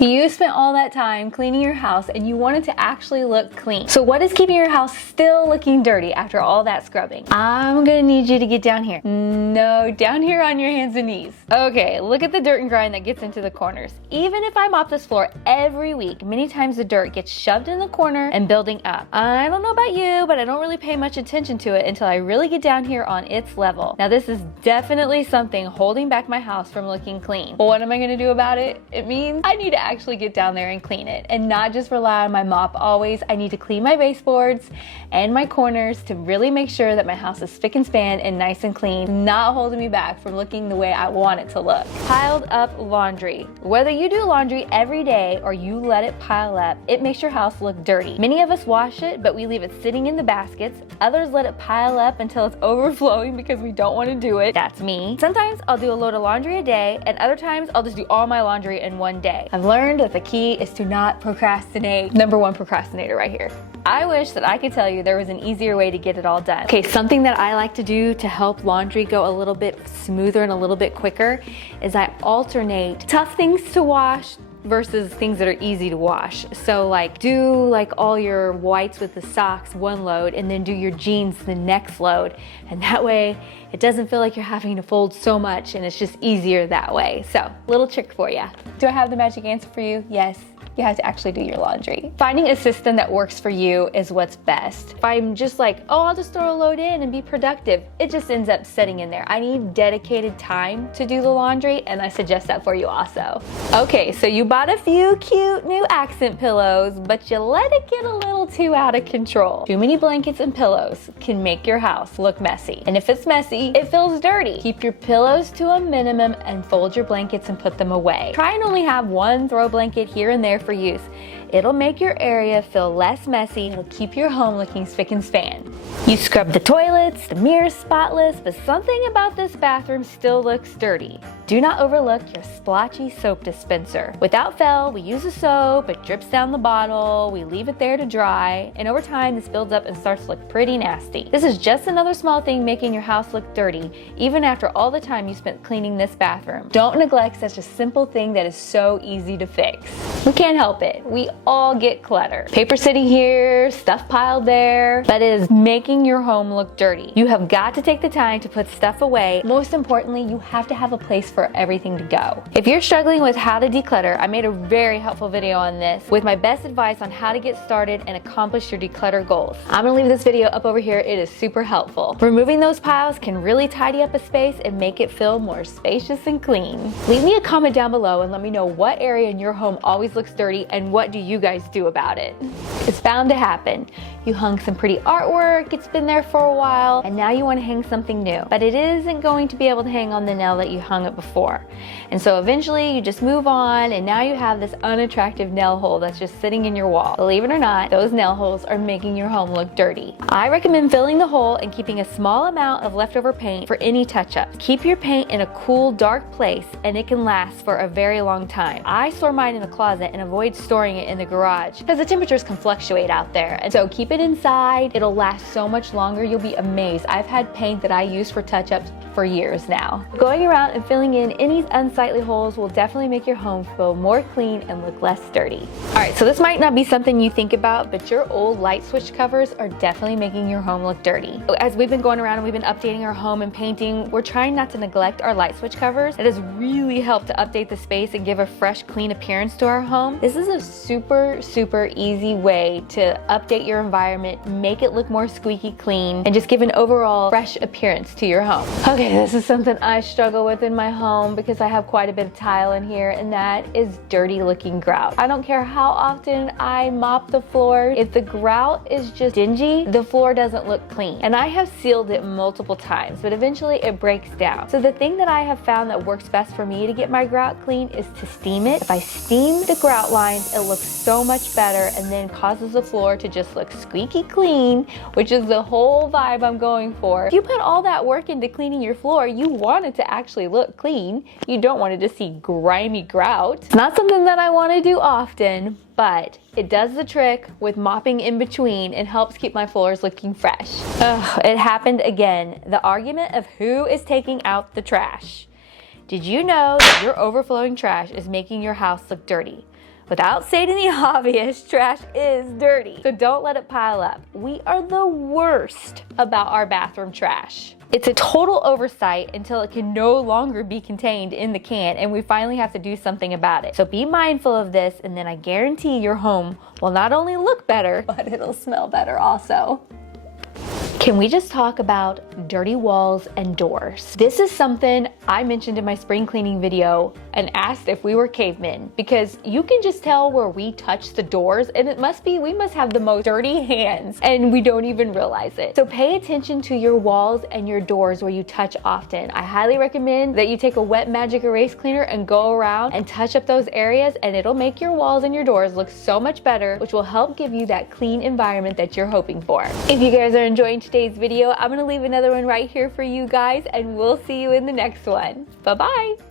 You spent all that time cleaning your house and you want it to actually look clean. So what is keeping your house still looking dirty after all that scrubbing? I'm gonna need you to get down here. No, down here on your hands and knees. Okay, look at the dirt and grime that gets into the corners. Even if I mop this floor every week, many times the dirt gets shoved in the corner and building up. I don't know about you, but I don't really pay much attention to it until I really get down here on its level. Now this is definitely something holding back my house from looking clean. Well, what am I gonna do about it? It means I need to actually get down there and clean it and not just rely on my mop always. I need to clean my baseboards and my corners to really make sure that my house is spick and span and nice and clean, not holding me back from looking the way I want it to look. Piled up laundry. Whether you do laundry every day or you let it pile up, it makes your house look dirty. Many of us wash it, but we leave it sitting in the baskets. Others let it pile up until it's overflowing because we don't want to do it. That's me. Sometimes I'll do a load of laundry a day, and other times I'll just do all my laundry in one day. I've learned that the key is to not procrastinate. Number one procrastinator right here. I wish that I could tell you there was an easier way to get it all done. Okay, something that I like to do to help laundry go a little bit smoother and a little bit quicker is I alternate tough things to wash versus things that are easy to wash. So like do like all your whites with the socks one load and then do your jeans the next load. And that way it doesn't feel like you're having to fold so much and it's just easier that way. So little trick for you. Do I have the magic answer for you? Yes. You have to actually do your laundry. Finding a system that works for you is what's best. If I'm just like, oh, I'll just throw a load in and be productive, it just ends up sitting in there. I need dedicated time to do the laundry, and I suggest that for you also. Okay, so you bought a few cute new accent pillows, but you let it get a little too out of control. Too many blankets and pillows can make your house look messy. And if it's messy, it feels dirty. Keep your pillows to a minimum and fold your blankets and put them away. Try and only have one throw blanket here and there for use. It'll make your area feel less messy. It'll keep your home looking spick and span. You scrub the toilets, the mirrors spotless, but something about this bathroom still looks dirty. Do not overlook your splotchy soap dispenser. Without fail, we use the soap, it drips down the bottle, we leave it there to dry, and over time this builds up and starts to look pretty nasty. This is just another small thing making your house look dirty, even after all the time you spent cleaning this bathroom. Don't neglect such a simple thing that is so easy to fix. We can't help it. We all get clutter. Paper sitting here, stuff piled there, that is making your home look dirty. You have got to take the time to put stuff away. Most importantly, you have to have a place for everything to go. If you're struggling with how to declutter, I made a very helpful video on this with my best advice on how to get started and accomplish your declutter goals. I'm gonna leave this video up over here. It is super helpful. Removing those piles can really tidy up a space and make it feel more spacious and clean. Leave me a comment down below and let me know what area in your home always looks dirty and what do you guys do about it. It's bound to happen. You hung some pretty artwork, it's been there for a while, and now you want to hang something new, but it isn't going to be able to hang on the nail that you hung it before. And so eventually you just move on and now you have this unattractive nail hole that's just sitting in your wall. Believe it or not, those nail holes are making your home look dirty. I recommend filling the hole and keeping a small amount of leftover paint for any touch-ups. Keep your paint in a cool, dark place and it can last for a very long time. I store mine in the closet and avoid storing it in the garage because the temperatures can fluctuate out there. And so keep it inside. It'll last so much longer. You'll be amazed. I've had paint that I use for touch-ups for years now. Going around and filling in any unsightly holes will definitely make your home feel more clean and look less dirty. Alright, so this might not be something you think about, but your old light switch covers are definitely making your home look dirty. As we've been going around and we've been updating our home and painting, we're trying not to neglect our light switch covers. It has really helped to update the space and give a fresh, clean appearance to our home. This is a super easy way to update your environment, make it look more squeaky clean, and just give an overall fresh appearance to your home. Okay, this is something I struggle with in my home because I have quite a bit of tile in here, and that is dirty looking grout. I don't care how often I mop the floor, if the grout is just dingy, the floor doesn't look clean. And I have sealed it multiple times, but eventually it breaks down. So the thing that I have found that works best for me to get my grout clean is to steam it. If I steam the grout lines, it looks so much better and then causes the floor to just look squeaky clean, which is the whole vibe I'm going for. If you put all that work into cleaning your floor, you want it to actually look clean. You don't want it to see grimy grout. It's not something that I want to do often, but it does the trick with mopping in between and helps keep my floors looking fresh. Ugh, it happened again. The argument of who is taking out the trash. Did you know that your overflowing trash is making your house look dirty? Without stating the obvious, trash is dirty. So don't let it pile up. We are the worst about our bathroom trash. It's a total oversight until it can no longer be contained in the can and we finally have to do something about it. So be mindful of this, and then I guarantee your home will not only look better, but it'll smell better also. Can we just talk about dirty walls and doors? This is something I mentioned in my spring cleaning video and asked if we were cavemen, because you can just tell where we touch the doors and we must have the most dirty hands and we don't even realize it. So pay attention to your walls and your doors where you touch often. I highly recommend that you take a wet magic erase cleaner and go around and touch up those areas, and it'll make your walls and your doors look so much better, which will help give you that clean environment that you're hoping for. If you guys are enjoying today's video, I'm gonna leave another one right here for you guys, and we'll see you in the next one. Bye-bye.